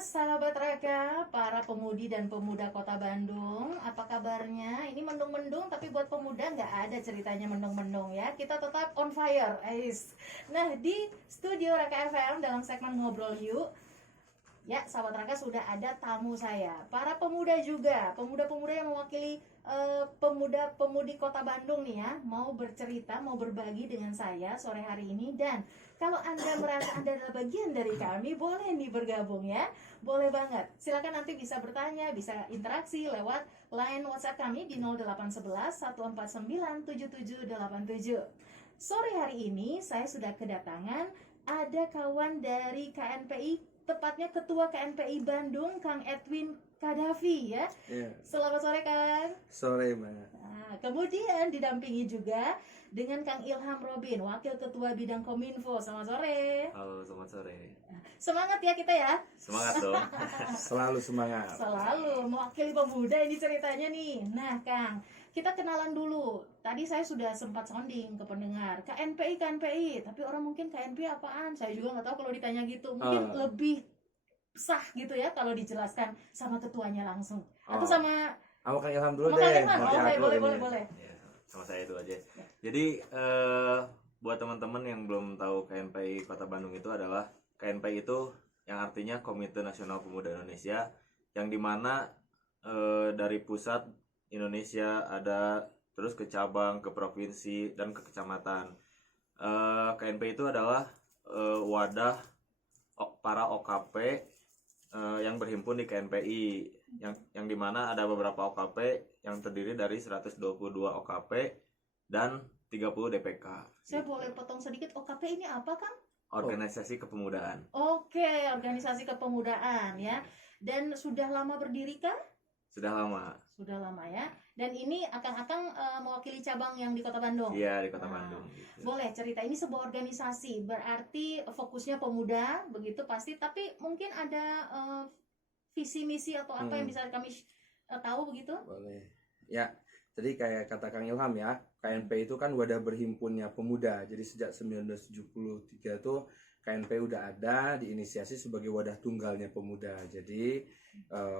sahabat Raka, para pemudi dan pemuda Kota Bandung, apa kabarnya? Ini mendung-mendung, tapi buat pemuda nggak ada ceritanya mendung-mendung ya. Kita tetap on fire, guys. Nah, di studio Raka FM dalam segmen Ngobrol Yuk, ya sahabat Raka sudah ada tamu saya. Para pemuda juga, pemuda-pemuda yang mewakili pemuda-pemudi Kota Bandung nih ya, mau bercerita, mau berbagi dengan saya sore hari ini. Dan kalau Anda merasa Anda adalah bagian dari kami, boleh nih bergabung ya. Boleh banget. Silakan nanti bisa bertanya, bisa interaksi lewat line WhatsApp kami di 0811 149 7787. Sore hari ini saya sudah kedatangan ada kawan dari KNPI, tepatnya Ketua KNPI Bandung, Kang Edwin Kadafi ya. Selamat sore Kang. Sore Mbak. Nah, kemudian didampingi juga dengan Kang Ilham Robin, Wakil Ketua Bidang Kominfo. Selamat sore. Halo, selamat sore. Semangat ya kita ya. Semangat dong. Selalu semangat. Selalu mewakili pemuda ini ceritanya nih. Nah Kang, kita kenalan dulu. Tadi saya sudah sempat sounding ke pendengar KNPI, tapi orang mungkin KNPI apaan? Saya juga nggak tahu kalau ditanya gitu. Mungkin lebih sah gitu ya kalau dijelaskan sama ketuanya langsung atau sama Kang Ilham dulu Kang deh. Ilham. Boleh. Ya, sama saya itu aja. Jadi buat teman-teman yang belum tahu KNPI Kota Bandung itu adalah KNPI itu yang artinya Komite Nasional Pemuda Indonesia, yang dimana dari pusat Indonesia ada, terus ke cabang, ke provinsi, dan ke kecamatan. KNPI itu adalah wadah para OKP yang berhimpun di KNPI, yang dimana ada beberapa OKP yang terdiri dari 122 OKP dan 30 DPK. Saya boleh potong sedikit, OKP ini apa Kang? Organisasi Kepemudaan. Oke, organisasi kepemudaan ya. Dan sudah lama berdiri kah? Sudah lama. Sudah lama ya. Dan ini Akang mewakili cabang yang di Kota Bandung. Iya, di Kota Bandung. Gitu. Boleh cerita, ini sebuah organisasi, berarti fokusnya pemuda begitu pasti, tapi mungkin ada visi misi atau apa yang bisa kami tahu begitu? Boleh. Ya, jadi kayak kata Kang Ilham ya, KNPI itu kan wadah berhimpunnya pemuda. Jadi sejak 1973 tuh KNPI udah ada, diinisiasi sebagai wadah tunggalnya pemuda. Jadi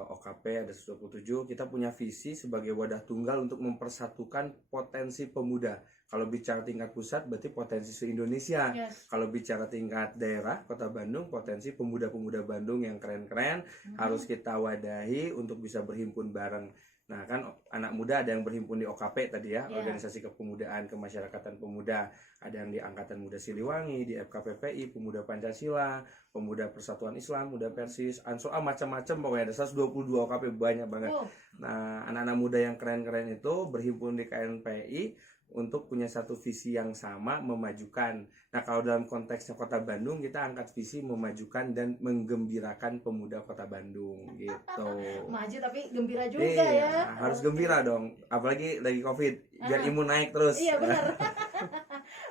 OKP ada 127, kita punya visi sebagai wadah tunggal untuk mempersatukan potensi pemuda. Kalau bicara tingkat pusat berarti potensi se-Indonesia. Yes. Kalau bicara tingkat daerah, Kota Bandung, potensi pemuda-pemuda Bandung yang keren-keren harus kita wadahi untuk bisa berhimpun bareng. Nah kan anak muda ada yang berhimpun di OKP tadi ya, Organisasi Kepemudaan Kemasyarakatan Pemuda. Ada yang di Angkatan Muda Siliwangi, di FKPPI, Pemuda Pancasila, Pemuda Persatuan Islam, Muda Persis, Ansor, macam-macam pokoknya ada 122 OKP, banyak banget. Nah anak-anak muda yang keren-keren itu berhimpun di KNPI untuk punya satu visi yang sama, memajukan. Nah kalau dalam konteksnya Kota Bandung, kita angkat visi memajukan dan menggembirakan pemuda Kota Bandung gitu. Maju tapi gembira juga ya. Harus gembira dong, apalagi lagi COVID, biar imun naik terus. Iya benar.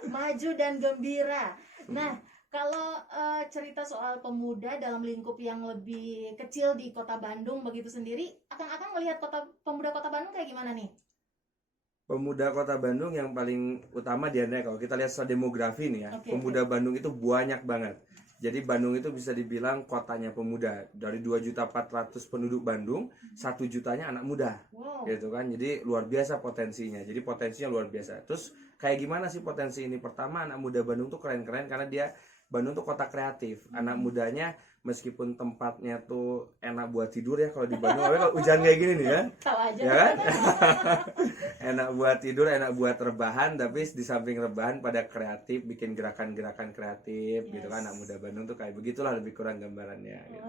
Maju dan gembira. Nah kalau cerita soal pemuda dalam lingkup yang lebih kecil di Kota Bandung begitu sendiri, Akang melihat pemuda Kota Bandung kayak gimana nih? Pemuda Kota Bandung yang paling utama dia kalau kita lihat secara demografi nih ya, pemuda Bandung itu banyak banget. Jadi Bandung itu bisa dibilang kotanya pemuda. Dari 2.400.000 penduduk Bandung, 1 jutanya anak muda. Gitu kan. Jadi luar biasa potensinya. Jadi potensinya luar biasa. Terus kayak gimana sih potensi ini? Pertama, anak muda Bandung tuh keren-keren karena dia Bandung tuh kota kreatif. Anak mudanya meskipun tempatnya tuh enak buat tidur ya kalau di Bandung, tapi kalau hujan kayak gini nih ya. Tahu aja. Ya kan? Enak buat tidur, enak buat rebahan, tapi di samping rebahan pada kreatif, bikin gerakan-gerakan kreatif gitu kan. Anak muda Bandung tuh kayak begitulah lebih kurang gambarannya gitu.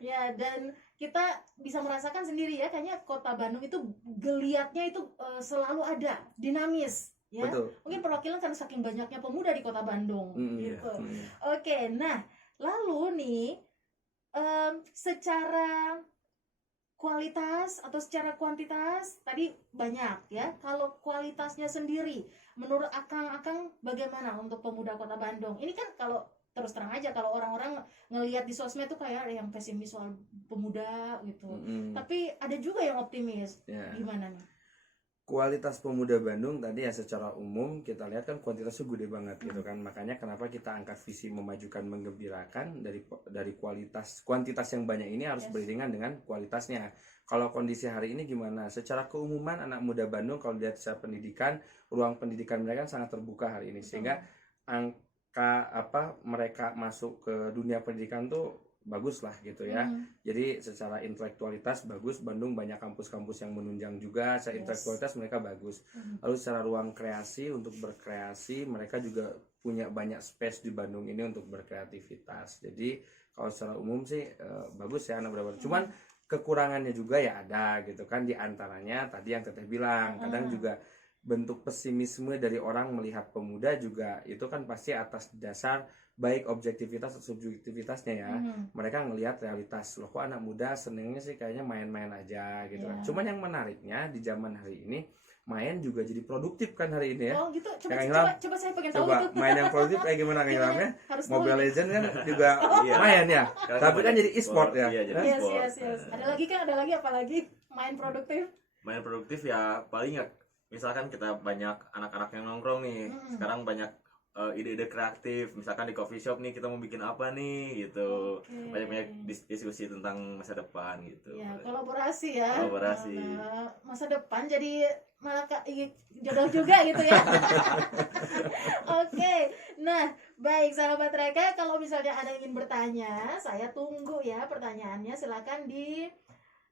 Ya, dan kita bisa merasakan sendiri ya, kayaknya Kota Bandung itu geliatnya itu selalu ada, dinamis. Ya, betul. Mungkin perwakilan karena saking banyaknya pemuda di Kota Bandung gitu. Oke, nah lalu nih secara kualitas atau secara kuantitas tadi banyak ya. Kalau kualitasnya sendiri, menurut Akang bagaimana untuk pemuda Kota Bandung? Ini kan kalau terus terang aja, kalau orang-orang ngelihat di sosmed tuh kayak yang pesimis soal pemuda gitu. Tapi ada juga yang optimis. Gimana nih? Kualitas pemuda Bandung tadi ya secara umum kita lihat kan kuantitasnya gede banget gitu kan. Makanya kenapa kita angkat visi memajukan menggembirakan dari kuantitas yang banyak ini harus Yes. beriringan dengan kualitasnya. Kalau kondisi hari ini gimana? Secara keumuman anak muda Bandung kalau dilihat secara pendidikan, ruang pendidikan mereka kan sangat terbuka hari ini sehingga angka mereka masuk ke dunia pendidikan tuh bagus lah gitu ya. Jadi secara intelektualitas bagus, Bandung banyak kampus-kampus yang menunjang juga, secara Yes. intelektualitas mereka bagus. Lalu secara ruang kreasi untuk berkreasi, mereka juga punya banyak space di Bandung ini untuk berkreativitas. Jadi kalau secara umum sih bagus ya anak muda Bandung. Cuman kekurangannya juga ya ada gitu kan, di antaranya tadi yang Teteh bilang, kadang juga bentuk pesimisme dari orang melihat pemuda juga itu kan pasti atas dasar baik objektivitas atau subjektivitasnya ya. Mereka ngelihat realitas, loh kok anak muda senengnya sih kayaknya main-main aja gitu kan. Cuman yang menariknya di zaman hari ini main juga jadi produktif kan hari ini ya. Oh gitu, coba saya pengen tahu Coba itu. main yang produktif kayak gimana Kang Ilham ya? Harus tahu Mobile nih. Legends kan juga Iya. main ya. Sekarang Tapi kan banyak jadi e-sport ya. Iya, jadi Yes, e-sport. yes. Ada lagi apa lagi? Main produktif. Main produktif ya paling ya misalkan kita banyak anak-anak yang nongkrong nih. Sekarang banyak ide-ide kreatif, misalkan di coffee shop nih kita mau bikin apa nih gitu. Oke. Banyak diskusi tentang masa depan gitu. Ya, kolaborasi ya. Kolaborasi. Masa depan jadi malah jodoh juga gitu ya. Oke. Nah, baik sahabat Reka, kalau misalnya ada yang ingin bertanya, saya tunggu ya pertanyaannya. Silakan di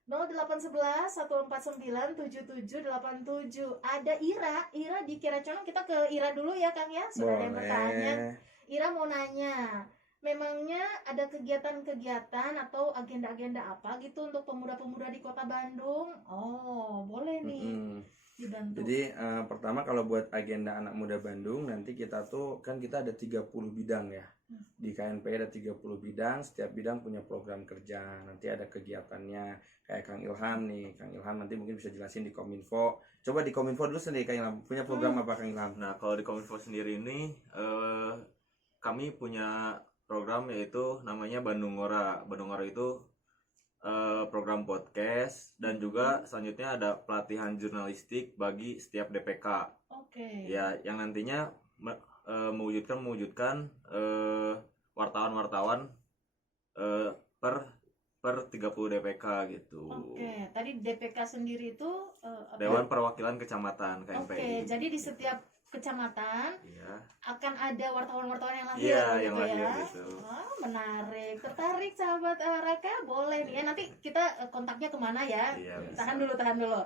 0811 149 7787. Ada Ira di Kiraconong. Kita ke Ira dulu ya Kang ya. Sudah ada yang bertanya. Ira mau nanya, memangnya ada kegiatan-kegiatan atau agenda-agenda apa gitu untuk pemuda-pemuda di Kota Bandung? Oh, boleh nih dibantu. Jadi pertama kalau buat agenda anak muda Bandung nanti kita tuh kan kita ada 30 bidang ya. Di KNP ada 30 bidang, setiap bidang punya program kerja. Nanti ada kegiatannya. Kayak Kang Ilham nih, Kang Ilham nanti mungkin bisa jelasin di Kominfo. Coba di Kominfo dulu sendiri Kang Ilham, punya program apa Kang Ilham? Nah, kalau di Kominfo sendiri ini kami punya program yaitu namanya Bandung Ngora. Bandung Ngora itu program podcast dan juga selanjutnya ada pelatihan jurnalistik bagi setiap DPK. Oke. Ya, yang nantinya mewujudkan wartawan-wartawan per 30 DPK gitu. Oke, tadi DPK sendiri itu apa? Dewan Perwakilan Kecamatan KNPI. Oke, jadi di setiap kecamatan Iya. akan ada wartawan-wartawan yang lahir Iya, gitu yang ya. lahir gitu. Wah, menarik. Tertarik sahabat Raka? Boleh nih ya. Nanti kita kontaknya kemana ya? Iya, bisa. Tahan dulu.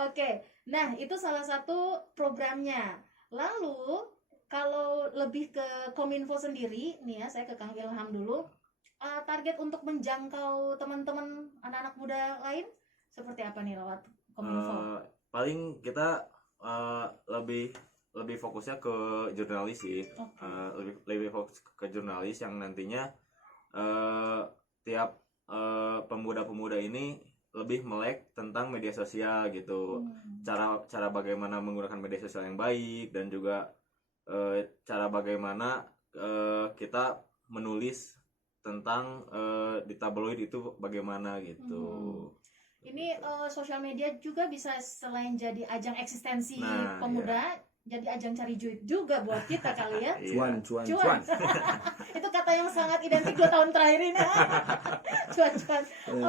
Oke. Nah, itu salah satu programnya. Lalu kalau lebih ke Kominfo sendiri nih ya, saya ke Kang Ilham dulu. Target untuk menjangkau teman-teman anak-anak muda lain seperti apa nih lewat Kominfo? Paling kita lebih fokusnya ke jurnalis sih. Lebih fokus ke jurnalis yang nantinya tiap pemuda-pemuda ini lebih melek tentang media sosial gitu. Cara bagaimana menggunakan media sosial yang baik dan juga cara bagaimana kita menulis tentang di tabloid itu bagaimana gitu. Ini sosial media juga bisa selain jadi ajang eksistensi Nah, pemuda, jadi ajang cari duit juga buat kita kali ya. Iya. Cuan. Itu kata yang sangat identik 2 tahun terakhir ini. Cuan.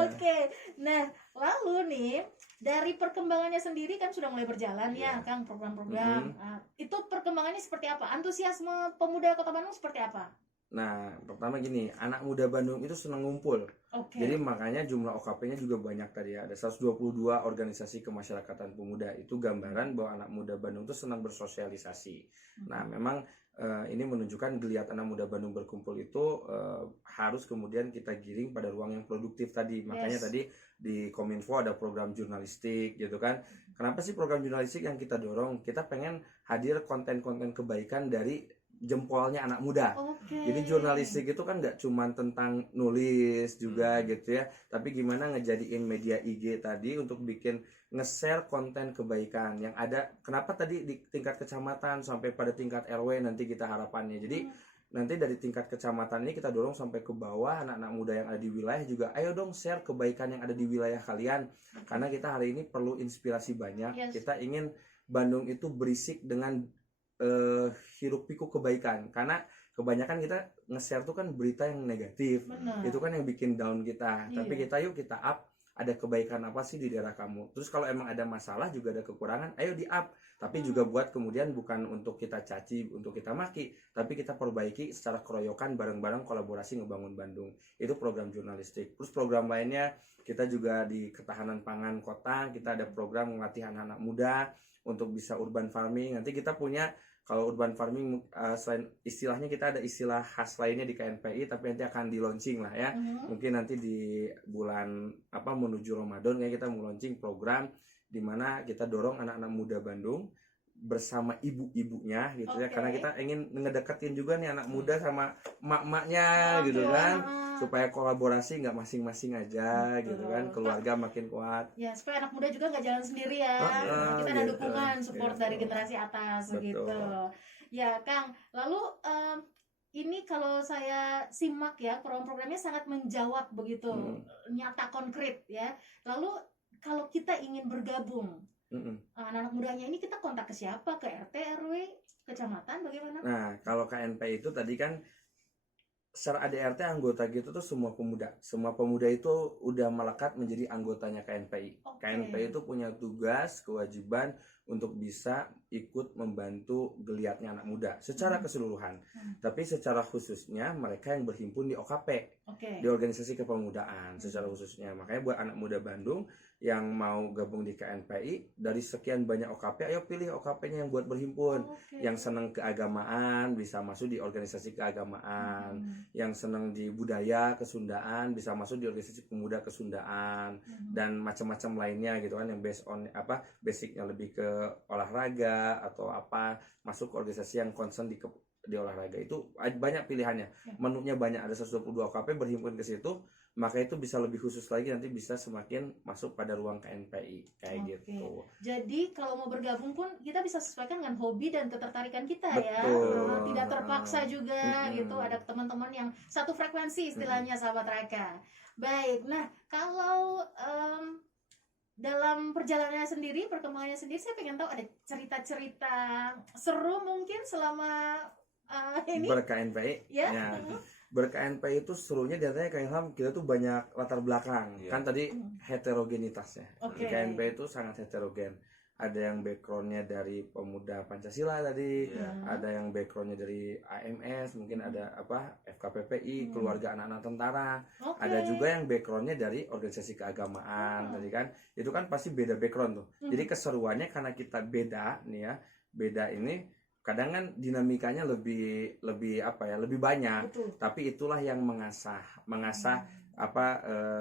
Oke. Nah, lalu nih dari perkembangannya sendiri kan sudah mulai berjalan ya, Kang, program-program. Itu perkembangannya seperti apa? Antusiasme pemuda Kota Bandung seperti apa? Nah, pertama gini, anak muda Bandung itu senang ngumpul. Oke. Jadi makanya jumlah OKP-nya juga banyak tadi ya. Ada 122 organisasi kemasyarakatan pemuda. Itu gambaran bahwa anak muda Bandung itu senang bersosialisasi. Nah, memang ini menunjukkan geliat anak muda Bandung berkumpul itu harus kemudian kita giring pada ruang yang produktif tadi. Makanya tadi di Kominfo ada program jurnalistik gitu kan. Kenapa sih program jurnalistik yang kita dorong? Kita pengen hadir konten-konten kebaikan dari jempolnya anak muda. Jadi jurnalistik itu kan nggak cuma tentang nulis juga gitu ya, tapi gimana ngejadiin media IG tadi untuk bikin nge-share konten kebaikan yang ada. Kenapa tadi di tingkat kecamatan sampai pada tingkat RW nanti kita harapannya. Jadi nanti dari tingkat kecamatan ini kita dorong sampai ke bawah, anak-anak muda yang ada di wilayah juga ayo dong share kebaikan yang ada di wilayah kalian, karena kita hari ini perlu inspirasi banyak. Yes. Kita ingin Bandung itu berisik dengan hiruk pikuk kebaikan, karena kebanyakan kita nge-share tuh kan berita yang negatif. Benar. Itu kan yang bikin down kita. Iya. Tapi kita up, ada kebaikan apa sih di daerah kamu. Terus kalau emang ada masalah juga ada kekurangan, ayo di up. Tapi juga buat kemudian bukan untuk kita caci, untuk kita maki, tapi kita perbaiki secara keroyokan bareng-bareng, kolaborasi ngebangun Bandung. Itu program jurnalistik. Terus program lainnya kita juga di ketahanan pangan kota, kita ada program melatih anak-anak muda untuk bisa urban farming. Nanti kita punya, kalau urban farming selain istilahnya, kita ada istilah khas lainnya di KNPI, tapi nanti akan di launching lah ya. Mungkin nanti di bulan menuju Ramadan ya, kita mau launching program di mana kita dorong anak-anak muda Bandung bersama ibu-ibunya gitu ya, karena kita ingin ngedeketin juga nih anak muda sama emak-emaknya gitu kan, supaya kolaborasi nggak masing-masing aja gitu kan, keluarga makin kuat ya, supaya anak muda juga nggak jalan sendiri ya. Kita ada gitu. dukungan support Gitu. dari generasi atas. Betul. Gitu ya Kang. Lalu ini kalau saya simak ya, program-programnya sangat menjawab begitu, nyata konkret ya. Lalu kalau kita ingin bergabung, anak-anak mudanya ini kita kontak ke siapa? Ke RT, RW, kecamatan, bagaimana? Nah, kalau KNPI itu tadi kan secara ADRT anggota gitu tuh semua pemuda itu udah melekat menjadi anggotanya KNPI. KNPI itu punya tugas, kewajiban untuk bisa ikut membantu geliatnya anak muda secara keseluruhan. Tapi secara khususnya mereka yang berhimpun di OKP, di organisasi kepemudaan secara khususnya. Makanya buat anak muda Bandung yang mau gabung di KNPI, dari sekian banyak OKP, ayo pilih OKP-nya yang buat berhimpun. Yang senang keagamaan bisa masuk di organisasi keagamaan, yang senang di budaya kesundaan bisa masuk di organisasi pemuda kesundaan, dan macam-macam lainnya gitu kan, yang based on basicnya lebih ke olahraga atau masuk ke organisasi yang concern di olahraga. Itu banyak pilihannya, menunya banyak, ada 122 OKP berhimpun ke situ. Maka itu bisa lebih khusus lagi, nanti bisa semakin masuk pada ruang KNPI kayak gitu. Jadi kalau mau bergabung pun kita bisa sesuaikan dengan hobi dan ketertarikan kita. Betul. Ya, tidak terpaksa juga gitu. Ada teman-teman yang satu frekuensi istilahnya, sahabat Raka. Baik, nah kalau dalam perjalanannya sendiri, perkembangannya sendiri, saya pengen tahu ada cerita-cerita seru mungkin selama ini ber-KNPI ya. Ber-KNPI itu serunya diantaranya Kang Ilham, kita tuh banyak latar belakang. Kan tadi heterogenitasnya. Di KNPI itu sangat heterogen. Ada yang backgroundnya dari pemuda Pancasila tadi, ada yang backgroundnya dari AMS, mungkin ada FKPPI, keluarga anak-anak tentara, ada juga yang backgroundnya dari organisasi keagamaan tadi kan. Itu kan pasti beda background tuh. Jadi keseruannya karena kita beda nih ya, beda ini kadang kan dinamikanya lebih banyak. Betul. Tapi itulah yang mengasah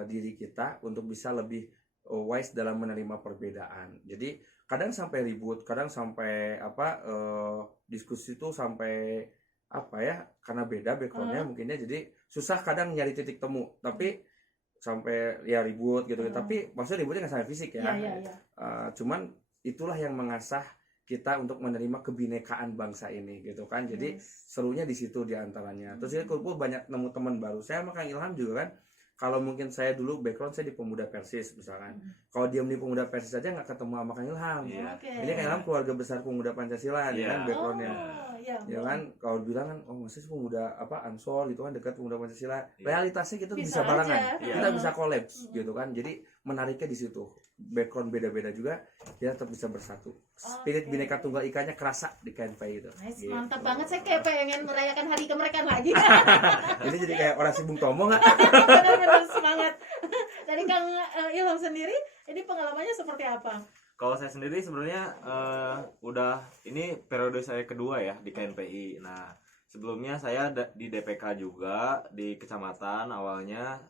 diri kita untuk bisa lebih wise dalam menerima perbedaan. Jadi kadang sampai ribut, kadang sampai diskusi itu sampai karena beda backgroundnya mungkinnya, jadi susah kadang nyari titik temu, tapi sampai ya ribut gitu. Tapi maksudnya ributnya nggak sampai fisik ya. Cuman itulah yang mengasah kita untuk menerima kebinekaan bangsa ini gitu kan. Jadi serunya di situ diantaranya. Terus kita kumpul banyak nemu teman baru. Saya sama Kang Ilham juga kan, kalau mungkin saya dulu background saya di Pemuda Persis misalkan, kalau diam di Pemuda Persis aja nggak ketemu sama Kang Ilham. Ini Kang Ilham keluarga besar Pemuda Pancasila kan backgroundnya. Ya kan, kalau bilang kan, masih pemuda Ansor gitu kan, dekat Pemuda Pancasila. Realitasnya kita bisa barengan, kita bisa kolaps gitu kan. Jadi menariknya di situ. Background beda-beda juga, kita tetap bisa bersatu. Spirit Bhinneka Tunggal Ikanya kerasa di KNPI itu. Gitu. Mantap banget, saya kayak pengen merayakan hari kemerdekaan lagi. Ini jadi kayak orasi Bung Tomo nggak? Benar-benar semangat. Dari Kang Ilham sendiri, ini pengalamannya seperti apa? Kalau saya sendiri sebenarnya udah ini periode saya kedua ya di KNPI. Nah, sebelumnya saya di DPK juga di kecamatan. Awalnya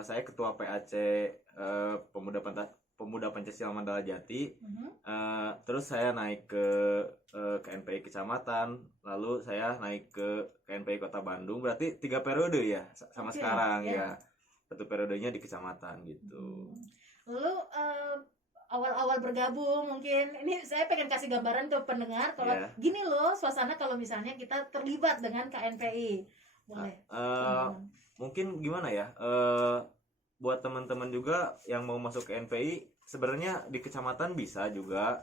saya ketua PAC Pemuda Pancasila Mandala Jati. Terus saya naik ke KNPI kecamatan, lalu saya naik ke KNPI Kota Bandung. Berarti 3 periode ya sama sekarang ya. 1 periodenya di kecamatan gitu. Lalu awal-awal bergabung mungkin ini saya pengen kasih gambaran ke pendengar kalau Iya. gini loh suasana kalau misalnya kita terlibat dengan KNPI. Boleh. Mungkin gimana ya, buat teman-teman juga yang mau masuk ke NPI sebenarnya di kecamatan bisa juga,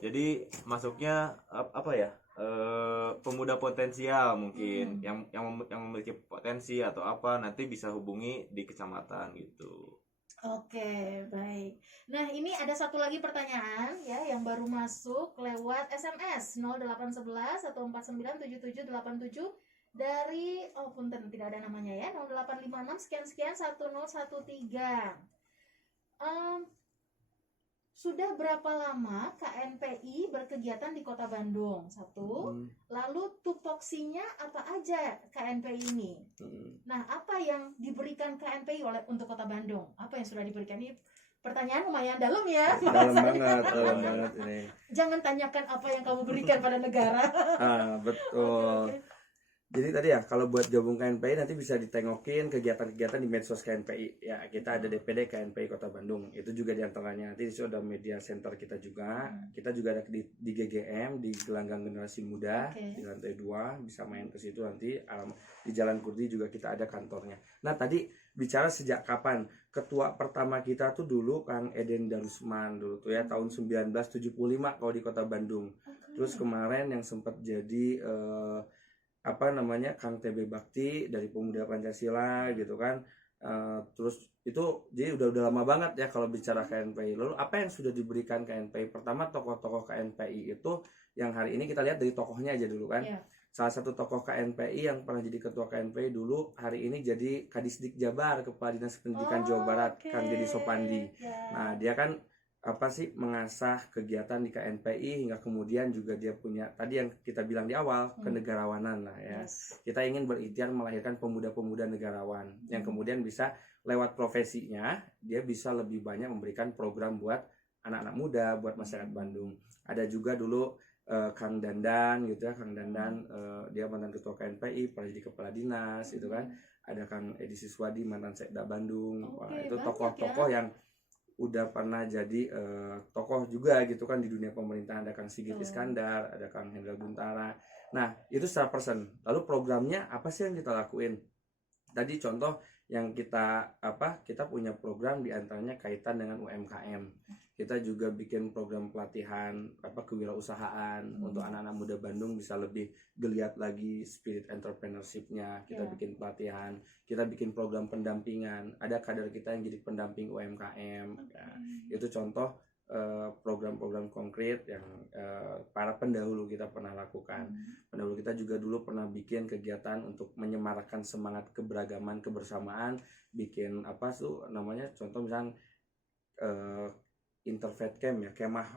jadi masuknya apa ya, pemuda potensial mungkin yang memiliki potensi atau apa, nanti bisa hubungi di kecamatan gitu. Oke, baik. Nah, ini ada satu lagi pertanyaan ya yang baru masuk lewat SMS 0811 1497787 dari punten tidak ada namanya ya 0856 sekian sekian 1013. Sudah berapa lama KNPI berkegiatan di Kota Bandung? Satu. Lalu tupoksinya apa aja KNPI ini? Nah, apa yang diberikan KNPI untuk Kota Bandung? Apa yang sudah diberikan? Ini pertanyaan lumayan dalam ya. Dalam banget ini. Jangan tanyakan apa yang kamu berikan pada negara. Betul. Oke. Jadi tadi ya, kalau buat gabung KNPI nanti bisa ditengokin kegiatan-kegiatan di medsos KNPI. Ya, kita ada DPD KNPI Kota Bandung. Itu juga diantaranya. Nanti di situ ada media center kita juga. Kita juga ada di GGM, di Gelanggang Generasi Muda, di lantai 2. Bisa main ke situ nanti. Di Jalan Kurdi juga kita ada kantornya. Nah, tadi bicara sejak kapan? Ketua pertama kita tuh dulu Kang Eden Darusman dulu tuh ya, tahun 1975 kalau di Kota Bandung. Terus kemarin yang sempat jadi Kang TB Bakti dari Pemuda Pancasila gitu kan, terus itu jadi udah lama banget ya kalau bicara KNPI. Lalu apa yang sudah diberikan KNPI? Pertama, tokoh-tokoh KNPI itu yang hari ini kita lihat dari tokohnya aja dulu kan. Salah satu tokoh KNPI yang pernah jadi ketua KNPI dulu hari ini jadi Kadisdik Jabar, Kepala Dinas Pendidikan Jawa Barat, Kang Deddy Sopandi. Nah, dia kan mengasah kegiatan di KNPI hingga kemudian juga dia punya tadi yang kita bilang di awal kenegarawanan lah ya. Kita ingin berikhtiar melahirkan pemuda-pemuda negarawan yang kemudian bisa lewat profesinya dia bisa lebih banyak memberikan program buat anak-anak muda, buat masyarakat Bandung. Ada juga dulu Kang Dandan gitu ya, Kang Dandan dia mantan ketua KNPI, pernah jadi kepala dinas gitu kan. Ada Kang Edi Siswadi mantan Sekda Bandung. Wah, itu tokoh-tokoh yang udah pernah jadi tokoh juga gitu kan di dunia pemerintahan. Ada Kang Sigit Iskandar, ada Kang Hendra Guntara. Nah, itu secara persen. Lalu programnya apa sih yang kita lakuin? Tadi contoh yang kita punya program diantaranya kaitan dengan UMKM. Kita juga bikin program pelatihan kewirausahaan untuk anak-anak muda Bandung bisa lebih geliat lagi spirit entrepreneurship-nya. Kita bikin pelatihan, kita bikin program pendampingan. Ada kader kita yang jadi pendamping UMKM. Itu contoh program-program konkret yang para pendahulu kita pernah lakukan. Pendahulu kita juga dulu pernah bikin kegiatan untuk menyemarakkan semangat keberagaman, kebersamaan, bikin contoh misalnya interfaith camp ya, kemah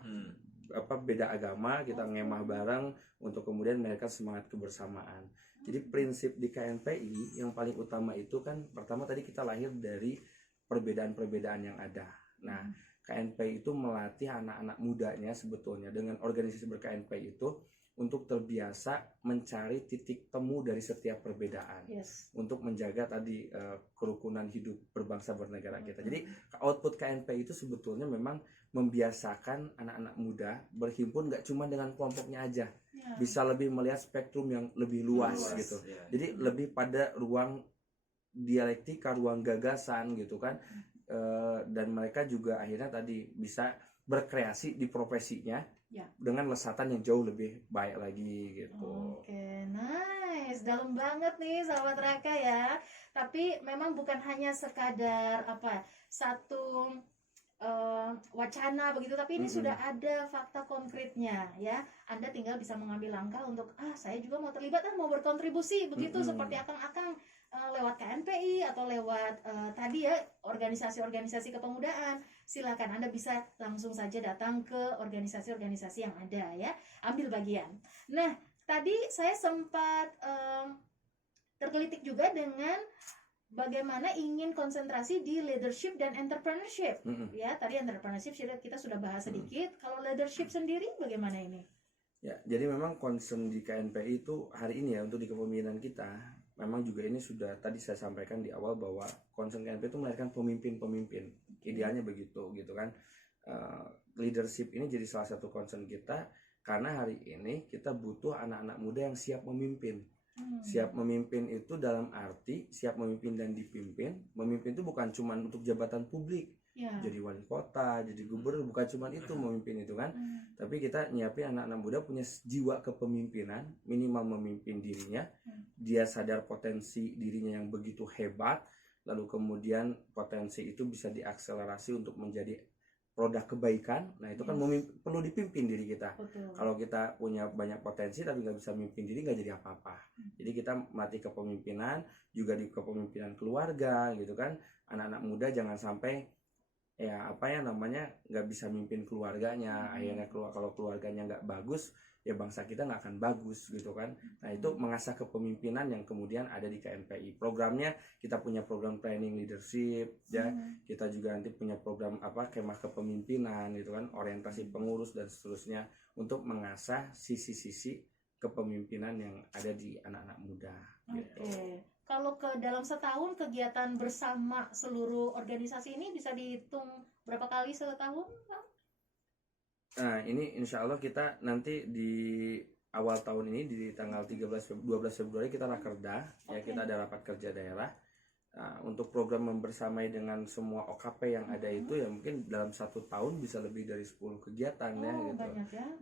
beda agama, kita ngemah bareng untuk kemudian melahirkan semangat kebersamaan. Jadi prinsip di KNPI yang paling utama itu kan pertama tadi kita lahir dari perbedaan-perbedaan yang ada. Nah, KNPI itu melatih anak-anak mudanya sebetulnya dengan organisasi ber-KNPI itu untuk terbiasa mencari titik temu dari setiap perbedaan untuk menjaga tadi kerukunan hidup berbangsa bernegara kita. Jadi output KNPI itu sebetulnya memang membiasakan anak-anak muda berhimpun gak cuma dengan kelompoknya aja, bisa lebih melihat spektrum yang lebih luas gitu. Jadi lebih pada ruang dialektika, ruang gagasan gitu kan. Dan mereka juga akhirnya tadi bisa berkreasi di profesinya dengan lesatan yang jauh lebih baik lagi gitu. Oke, nice, dalam banget nih sahabat Raka ya. Tapi memang bukan hanya sekadar satu wacana begitu, tapi ini sudah ada fakta konkretnya ya. Anda tinggal bisa mengambil langkah untuk saya juga mau terlibat, mau berkontribusi begitu seperti akang-akang lewat KNPI atau lewat tadi ya organisasi-organisasi kepemudaan. Silakan Anda bisa langsung saja datang ke organisasi-organisasi yang ada ya, ambil bagian. Nah, tadi saya sempat tergelitik juga dengan bagaimana ingin konsentrasi di leadership dan entrepreneurship. Ya, tadi entrepreneurship kita sudah bahas sedikit. Kalau leadership sendiri bagaimana ini? Ya, jadi memang concern di KNPI itu hari ini ya untuk di kepemimpinan kita memang juga ini sudah tadi saya sampaikan di awal bahwa concern KNP itu melahirkan pemimpin-pemimpin, idealnya begitu gitu kan. Leadership ini jadi salah satu concern kita karena hari ini kita butuh anak-anak muda yang siap memimpin. Siap memimpin itu dalam arti siap memimpin dan dipimpin. Memimpin itu bukan cuma untuk jabatan publik, jadi wali kota, jadi gubernur, bukan cuma itu memimpin itu kan. Tapi kita nyiapin anak-anak muda punya jiwa kepemimpinan, minimal memimpin dirinya. Dia sadar potensi dirinya yang begitu hebat, lalu kemudian potensi itu bisa diakselerasi untuk menjadi produk kebaikan. Nah itu kan perlu dipimpin diri kita. Kalau kita punya banyak potensi tapi nggak bisa memimpin diri, nggak jadi apa-apa. Jadi kita melatih kepemimpinan juga di kepemimpinan keluarga gitu kan. Anak-anak muda jangan sampai nggak bisa mimpin keluarganya. Akhirnya kalau keluarganya nggak bagus, ya bangsa kita nggak akan bagus gitu kan. Nah itu mengasah kepemimpinan yang kemudian ada di KNPI. Programnya kita punya program training leadership ya. Kita juga nanti punya program kemah kepemimpinan gitu kan, orientasi pengurus dan seterusnya untuk mengasah sisi-sisi kepemimpinan yang ada di anak-anak muda gitu. Kalau dalam setahun kegiatan bersama seluruh organisasi ini bisa dihitung berapa kali setahun, Bang? Nah ini insya Allah kita nanti di awal tahun ini di tanggal 12 Februari kita rakerda, ya kita ada rapat kerja daerah. Untuk program membersamai dengan semua OKP yang ada itu ya mungkin dalam 1 tahun bisa lebih dari 10 kegiatan ya gitu.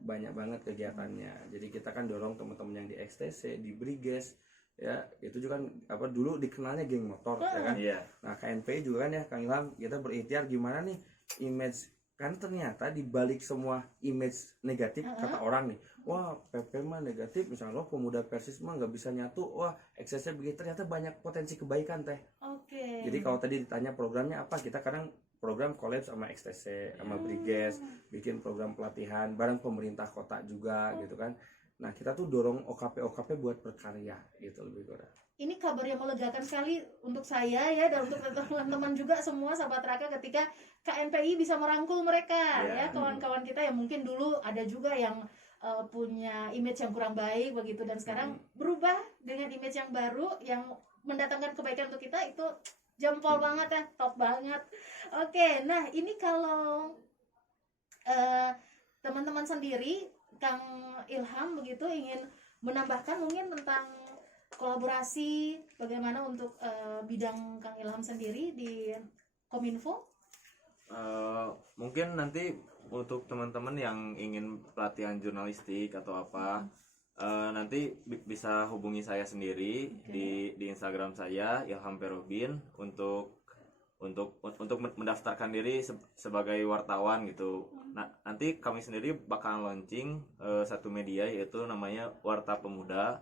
Banyak banget kegiatannya. Jadi kita kan dorong teman-teman yang di XTC, di Briges ya, itu juga kan dulu dikenalnya geng motor ya kan. Nah KNPI juga kan ya Kang Ilham, kita berikhtiar gimana nih image, kan ternyata dibalik semua image negatif kata orang nih, wah PP mah negatif, misalnya pemuda Persis mah nggak bisa nyatu, wah eksesnya begitu, ternyata banyak potensi kebaikan teh. Jadi kalau tadi ditanya programnya apa, kita kadang program collab sama XTC sama Briges, bikin program pelatihan bareng pemerintah kota juga gitu kan. Nah kita tuh dorong OKP buat berkarya gitu lebih kurang. Ini kabar yang melegakan sekali untuk saya ya, dan untuk teman-teman juga semua sahabat Raka, ketika KNPI bisa merangkul mereka ya, kawan-kawan kita yang mungkin dulu ada juga yang punya image yang kurang baik begitu, dan sekarang berubah dengan image yang baru yang mendatangkan kebaikan untuk kita, itu jempol banget ya, top banget. Oke, nah ini kalau teman-teman sendiri, Kang Ilham begitu ingin menambahkan mungkin tentang kolaborasi bagaimana untuk bidang Kang Ilham sendiri di Kominfo? Mungkin nanti untuk teman-teman yang ingin pelatihan jurnalistik atau apa, nanti bisa hubungi saya sendiri di Instagram saya Ilham Perobin untuk mendaftarkan diri sebagai wartawan gitu. Nah, nanti kami sendiri bakal launching satu media yaitu namanya Warta Pemuda,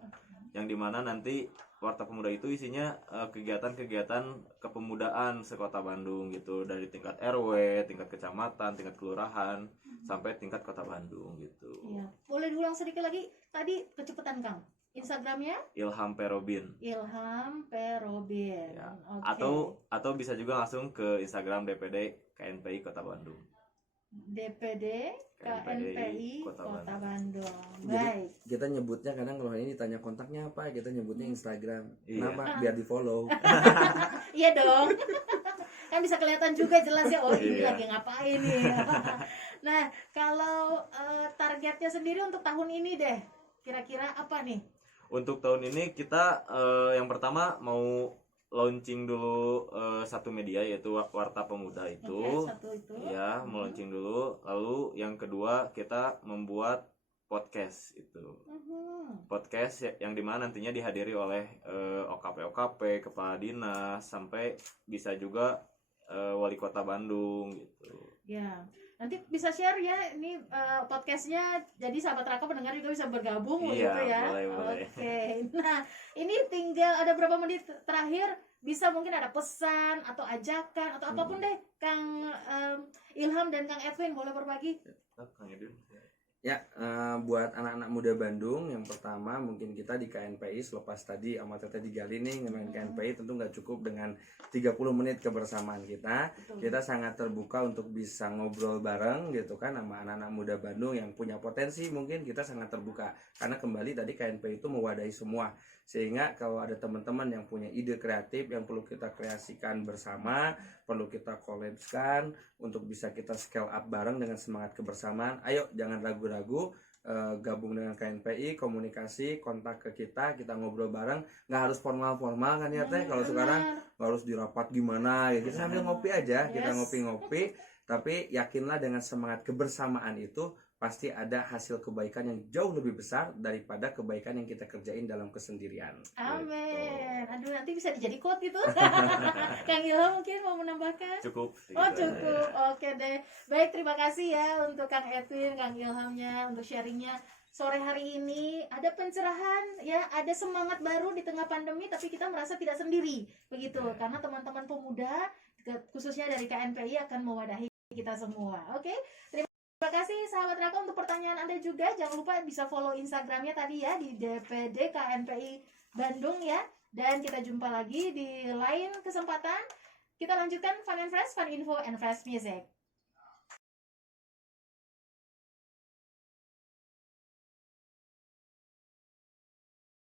yang dimana nanti Warta Pemuda itu isinya kegiatan-kegiatan kepemudaan sekota Bandung gitu, dari tingkat RW, tingkat kecamatan, tingkat kelurahan, sampai tingkat kota Bandung gitu. Iya. Boleh diulang sedikit lagi? Tadi kecepatan Kang. Instagramnya? Ilham Perobin. Ilham Perobin. Ya. Atau bisa juga langsung ke Instagram DPD KNPI Kota Bandung. DPD KNPI Kota Bandung. Baik. Jadi kita nyebutnya kadang kalau ini ditanya kontaknya apa, kita nyebutnya Instagram. Kenapa? Biar di follow. Iya dong. Kan bisa kelihatan juga jelas ya, oh ini lagi ngapain nih. Nah kalau targetnya sendiri untuk tahun ini deh, kira-kira apa nih? Untuk tahun ini kita yang pertama mau launching dulu satu media yaitu Warta Pemuda itu. Satu itu. Ya, mau launching dulu. Lalu yang kedua kita membuat podcast itu. Podcast yang dimana nantinya dihadiri oleh OKP, kepala dinas, sampai bisa juga wali kota Bandung gitu. Ya. Nanti bisa share ya ini podcastnya, jadi sahabat Raka pendengar juga bisa bergabung gitu ya. Boleh. Oke. Nah ini tinggal ada berapa menit terakhir, bisa mungkin ada pesan atau ajakan atau apapun deh Kang Ilham dan Kang Edwin boleh berbagi. Kang Edwin. Ya, buat anak-anak muda Bandung, yang pertama mungkin kita di KNPI selepas tadi sama Teteh digali nih ngomongin KNPI, tentu nggak cukup dengan 30 menit kebersamaan kita. Kita sangat terbuka untuk bisa ngobrol bareng gitu kan sama anak-anak muda Bandung yang punya potensi, mungkin kita sangat terbuka. Karena kembali tadi KNPI itu mewadahi semua. Sehingga kalau ada teman-teman yang punya ide kreatif yang perlu kita kreasikan bersama, perlu kita collabskan untuk bisa kita scale up bareng dengan semangat kebersamaan, ayo jangan ragu-ragu, gabung dengan KNPI, komunikasi, kontak ke kita ngobrol bareng. Nggak harus formal-formal kan ya teh, kalau sekarang nggak harus dirapat gimana ya, kita sambil ngopi aja, kita ngopi-ngopi, tapi yakinlah dengan semangat kebersamaan itu pasti ada hasil kebaikan yang jauh lebih besar daripada kebaikan yang kita kerjain dalam kesendirian. Amin. Aduh, nanti bisa dijadi quote itu. Kang Ilham mungkin mau menambahkan? Cukup. Oh, cukup. Oke deh. Baik, terima kasih ya untuk Kang Edwin, Kang Ilhamnya untuk sharingnya sore hari ini. Ada pencerahan ya, ada semangat baru di tengah pandemi, tapi kita merasa tidak sendiri. Begitu, karena teman-teman pemuda khususnya dari KNPI akan mewadahi kita semua. Oke. Terima kasih sahabat Raka untuk pertanyaan Anda juga. Jangan lupa bisa follow Instagramnya tadi ya di DPD KNPI Bandung ya. Dan kita jumpa lagi di lain kesempatan. Kita lanjutkan Fun and Fresh, Fun Info and Fresh Music.